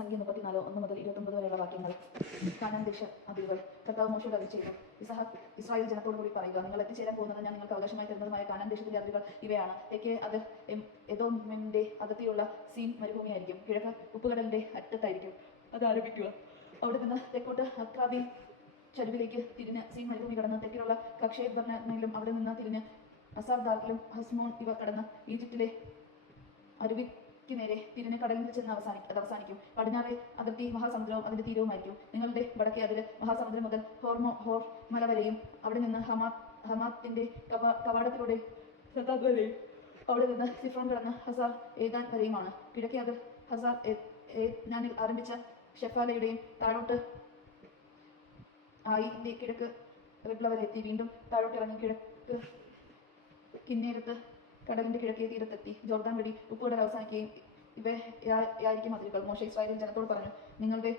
സംഖ്യ 34 1 മുതൽ 29 വരെയുള്ള വാക്യങ്ങൾ. കാനാൻ ദേശ അതിരുകൾ. കർത്താവ് മോശയോട് അരുളി ചെയ്തു, ഇസ്രായേൽ ജനത്തോടു കൂടി പറയുക, നിങ്ങൾ എത്തിച്ചേരാൻ പോകുന്നത് ഞാൻ നിങ്ങൾക്ക് അവകാശമായി തരുന്നതുമായ കാനാൻ ദേശത്തിന്റെ അതിരുകൾ ഇവയാണ്. തെക്കേ അത് എദോമിന്റെ അതിർത്തിയുള്ള സീൻ മരുഭൂമിയായിരിക്കും. കിഴക്ക് ഉപ്പുകടലിന്റെ അറ്റത്തായിരിക്കും അത് ആരംഭിക്കുക. അവിടെ നിന്ന് തെക്കോട്ട് അക്രാബി ചരിവിലേക്ക് തിരിഞ്ഞ് സീൻ മരുഭൂമി കടന്ന് തെക്കിലുള്ള കക്ഷേബർണയിലും അവിടെ നിന്ന് തിരിഞ്ഞ് അസാർദാറിലും ഹസ്മോൻ ഇവ കടന്ന് ഈജിപ്തിലെ അരുവിക്ക് നേരെ തിരിഞ്ഞ് കടലിൽ ചെന്ന് അവസാനിക്കും. പടിഞ്ഞാറെ അതിർത്തി മഹാസമുദ്രവും അതിന്റെ തീരവുമായിരിക്കും. നിങ്ങളുടെ വടക്കേ അതിര് മഹാസമുദ്രം മുതൽ ഹോർ മല വരെയും അവിടെ നിന്ന് ഹമാത്തിന്റെ കവാടത്തിലൂടെ സത്താദ് വരെയും അവിടെ നിന്ന് സിഫ്രോൺ കടന്ന് ഹസാർ ഏദാൻ വരെയുമാണ്. കിഴക്കേ അതിർ ഹസാർ ഏദാനിൽ ആരംഭിച്ച ഷെഫാലയുടെയും താഴോട്ട് ആയിന്റെ കിഴക്ക് റിബ്ല വരെ എത്തി. വീണ്ടും താഴോട്ട് ഇറങ്ങി കിഴക്ക് കിന്നേരത്ത് കടലിന്റെ കിഴക്കേ തീരത്തെത്തി ജോർദാൻ വഴി ഉപ്പുകടൽ അവസാനിക്കുകയും ഇവയായിരിക്കും അതിരുകൾ. മോശെ ഇസ്രായേൽ ജനത്തോട് പറഞ്ഞു, നിങ്ങളുടെ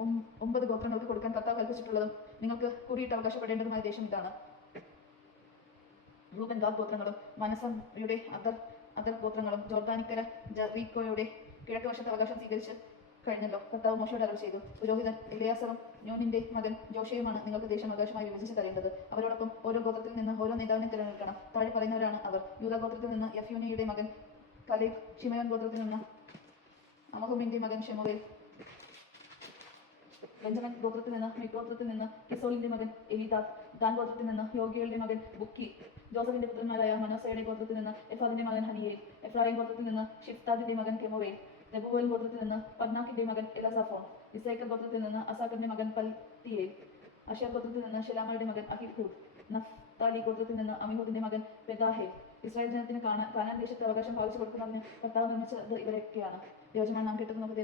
9 ഗോത്രങ്ങൾക്ക് കൊടുക്കാൻ കർത്താവ് കൽപ്പിച്ചിട്ടുള്ളതും നിങ്ങൾക്ക് കൂടിയിട്ട് അവകാശപ്പെടേണ്ടതുമായ ദേശം ഇതാണ്. റൂബൻ ഗാദ് ഗോത്രങ്ങളും മനസ്സയുടെ അതർ ഗോത്രങ്ങളും ജോർദാനിക്കര ജെറീക്കോയുടെ കിഴക്ക് വശത്ത് അവകാശം സ്വീകരിച്ച് കഴിഞ്ഞല്ലോ. കർത്താവ് മോശയോട് അരുളി ചെയ്തു, പുരോഹിതൻ എലിയാസറും നൂനിന്റെ മകൻ ജോഷയുമാണ് നിങ്ങൾക്ക് ദേശം അവകാശമായി വിഭജിച്ച് തരേണ്ടത്. അവരോടൊപ്പം ഓരോ ഗോത്രത്തിൽ നിന്ന് ഓരോ നേതാവിനെ തിരഞ്ഞെടുക്കണം. താഴെ പറയുന്നവരാണ് അവർ: യൂദാ ഗോത്രത്തിൽ നിന്ന് യഫ്യൂനിയുടെ മകൻ കലേബ്, ഷിമയോൻ ഗോത്രത്തിൽ നിന്ന് അമഹുമിന്റെ മകൻ ഷെമുവേൽ, ബെഞ്ചമിൻ ഗോത്രത്തിൽ നിന്ന് ഗോത്രത്തിൽ നിന്ന് കിസോലിന്റെ മകൻ എലീദാദ്, ദാൻ ഗോത്രത്തിൽ നിന്ന് യോഗ്യയുടെ മകൻ ബുക്കി, ജോസഫിന്റെ പുത്രന്മാരായ മനോസയുടെ ഗോത്രത്തിൽ നിന്ന് എഫാദിന്റെ മകൻ ഹനിയേൽ, എഫ്രായിം ഗോത്രത്തിൽ നിന്ന് ഷിഫ്താദിന്റെ മകൻ കെമോവേൽ, നെബൂവേൽ ഗോത്രത്തിൽ നിന്ന് പദ്നാക്കിന്റെ മകൻ എലസാഫോൺ, ഇസേക്കർ ഗോത്രത്തിൽ നിന്ന് അസാക്കറിന്റെ മകൻ പൽത്തിയേൽ, അഷേർ ഗോത്രത്തിൽ നിന്ന് ഷെലാമയുടെ മകൻ അഹിഹൂദ്, നഫ്താലി ഗോത്രത്തിൽ നിന്ന് അമിഹൂദിന്റെ മകൻ പെദാഹേൽ. ഇസ്രായേൽ ജനത്തിന് കാനാൻ ദേശത്ത് അവകാശം പാലിച്ചു കൊടുക്കുന്നതിന് കർത്താവ് നിർമ്മിച്ചത് ഇവരൊക്കെയാണ്. യോജന നാം കേട്ടത് നമുക്ക്